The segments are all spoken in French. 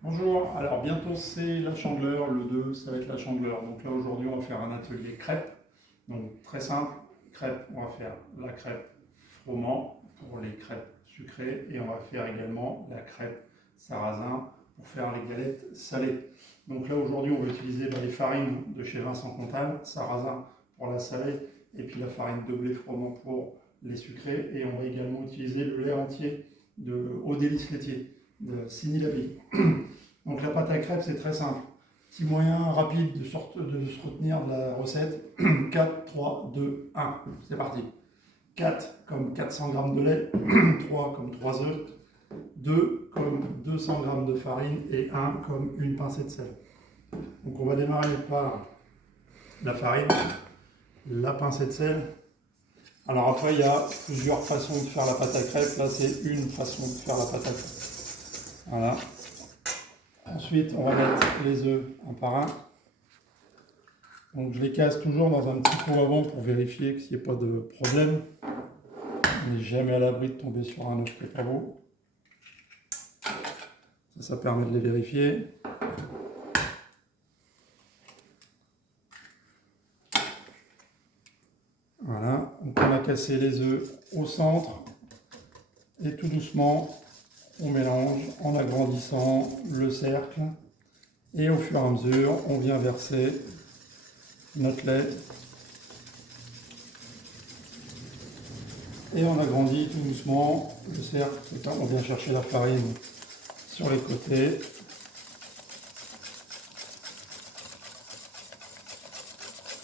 Bonjour, alors bientôt c'est la Chandeleur, le 2 ça va être la Chandeleur. Donc là aujourd'hui on va faire un atelier crêpes. Donc très simple, crêpes, on va faire la crêpe froment pour les crêpes sucrées et on va faire également la crêpe sarrasin pour faire les galettes salées. Donc là aujourd'hui on va utiliser les farines de chez Vincent Comtal, sarrasin pour la salée et puis la farine de blé froment pour les sucrées, et on va également utiliser le lait entier de Au Délice Laitier de Sini Labille. Donc la pâte à crêpes, c'est très simple. Petit moyen rapide de se retenir de la recette. 4, 3, 2, 1. C'est parti. 4 comme 400 g de lait, 3 comme 3 œufs, 2 comme 200 g de farine et 1 comme une pincée de sel. Donc on va démarrer par la farine, la pincée de sel. Alors après, il y a plusieurs façons de faire la pâte à crêpes. Là, c'est une façon de faire la pâte à crêpes. Voilà. Ensuite, on va mettre les œufs un par un. Donc je les casse toujours dans un petit pot avant pour vérifier qu'il n'y ait pas de problème. On n'est jamais à l'abri de tomber sur un œuf qui n'est pas beau. Ça permet de les vérifier. Voilà, donc on a cassé les œufs au centre et tout doucement on mélange en agrandissant le cercle, et au fur et à mesure on vient verser notre lait et on agrandit tout doucement le cercle. On vient chercher la farine sur les côtés.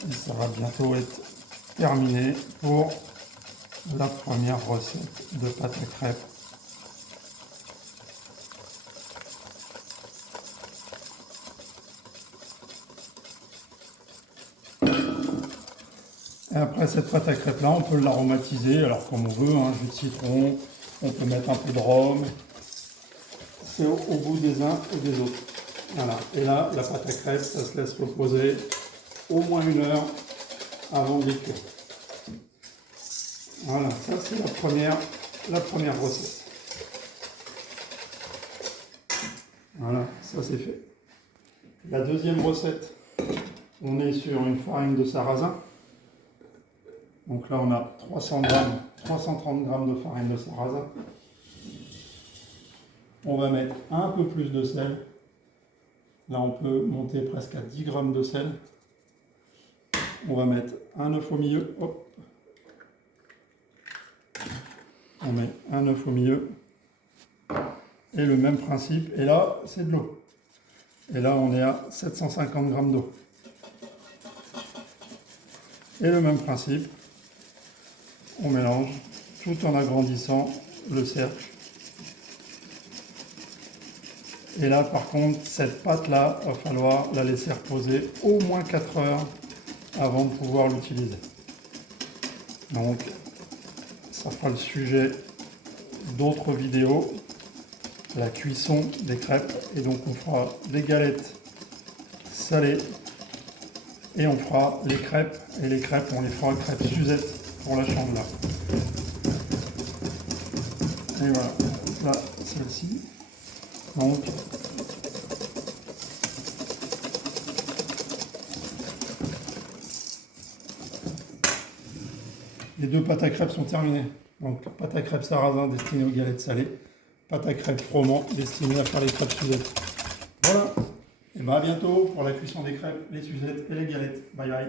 Et ça va bientôt être terminé pour la première recette de pâte à crêpes. Et après cette pâte à crêpes là, on peut l'aromatiser alors comme on veut, jus de citron, on peut mettre un peu de rhum. C'est au goût des uns et des autres. Voilà. Et là, la pâte à crêpes, ça se laisse reposer au moins 1 heure avant de cuire. Voilà, ça c'est la première recette. Voilà, ça c'est fait. La deuxième recette, on est sur une farine de sarrasin. Donc là on a 330 g de farine de sarrasin. On va mettre un peu plus de sel. Là on peut monter presque à 10 g de sel. On va mettre un œuf au milieu. Hop. On met un œuf au milieu. Et le même principe. Et là c'est de l'eau. Et là on est à 750 g d'eau. Et le même principe. On mélange tout en agrandissant le cercle. Et là par contre, cette pâte là, il va falloir la laisser reposer au moins 4 heures avant de pouvoir l'utiliser. Donc ça fera le sujet d'autres vidéos, la cuisson des crêpes. Et donc on fera des galettes salées et on fera les crêpes. Et les crêpes, on les fera crêpes Suzette pour la Chandeleur. Et voilà, là celle-ci. Donc les deux pâtes à crêpes sont terminées. Donc pâte à crêpes sarrasin destinée aux galettes salées, pâte à crêpes froment destinée à faire les crêpes Suzette. Voilà. Et bien à bientôt pour la cuisson des crêpes, les Suzettes et les galettes. Bye bye.